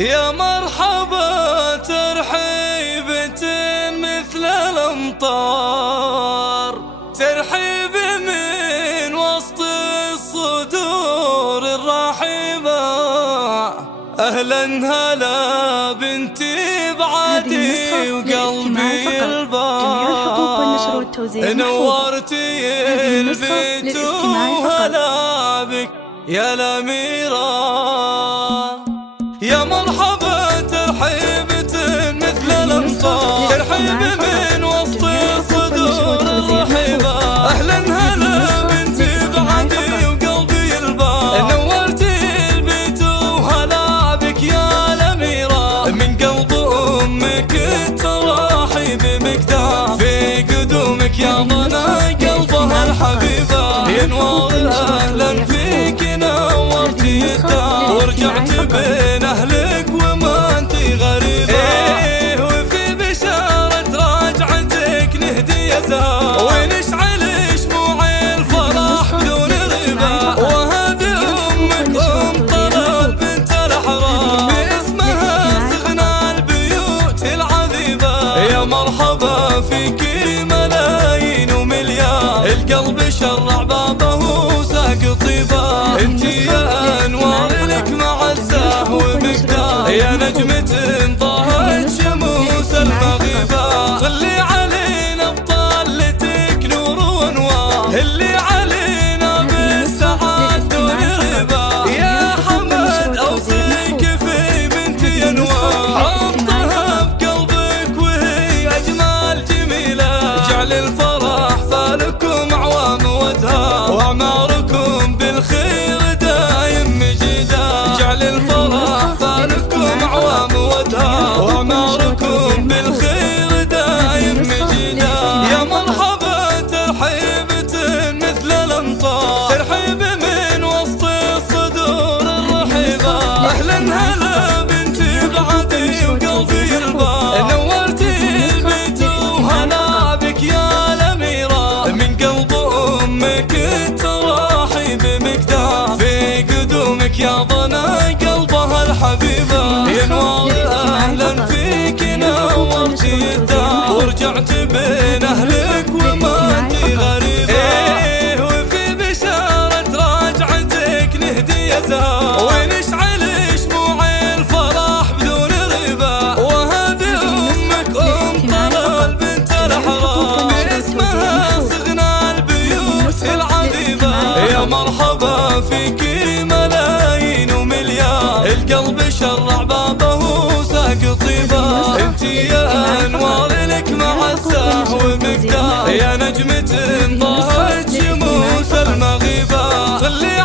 يا مرحبا ترحيبة مثل الأمطار، ترحيب من وسط الصدور الرحيبة. أهلا هلا بنتي بعدي وقلبي البار، نورتي البيت وهلا بك يا الأميرة. يا مرحبا ترحيبة مثل الأمطار، ترحيب من وسط الصدور الرحيبة. أهلا هلا بنتي بعدي وقلبي البار، نورتي البيت وهلا بك يا الأميرة. من قلب أمك التراحيب مقدار، في قدومك يا ضنا قلبها الحبيبة. يا نور أهلا فيك نورتي الدار، ورجعت بين أهلك وما انتي غريبة. ايه وفي بشارة راجعتك نهدي يا زهر، ونشعل شموع الفرح بدون ريبة. وهذه أمك أم طلال بنت الأحرار، باسمها سغنى البيوت العذيبة. يا مرحبا فيكي ملايين ومليار، القلب شرع بابه وساق طيبة. انتي يا أنوار لك معزة ومقدار، يا نجمة طاهت شموس المغيبة. صلي علينا بطلتك نور وانوار، اللي علينا بالسعاد دون ريبة. يا حمد اوصيك في بنتي انوار، حطها بقلبك وهي اجمل جميلة. اجعل الفرح فالكم اعوام وادهار، واعماركم بالخير دايم مجيدا. اجعل الفرح فالكم اعوام وادهار، واعماركم بالخير دايم مجيدا. يا مرحبا ترحيبة مثل الأمطار، ترحيب من وسط الصدور الرحيبة. أهلا هلا بنتي بعدي وقلبي البار، نورتي البيت وهلا بك يا الأميرة. من قلب أمك التراحيب مقدار، في قدومك يا ضنا قلبها الحبيبة. يا نور أهلا فيك نورتي الدار، ورجعت بين أهلك وما انتي غريبة. ايه وفي بشارة راجعتك نهدي يا زهر، ونشعل شموع الفرح بدون ريبة. وهذه أمك أم طلال بنت الأحرار، باسمها سغنى البيوت العذيبة. يا مرحبا فيكي ملايين ومليار، القلب شرع بابه وساق طيبة. انتي يا أنوار لك معزة ومقدار، يا نجمة طاهت شموس المغيبة. صلي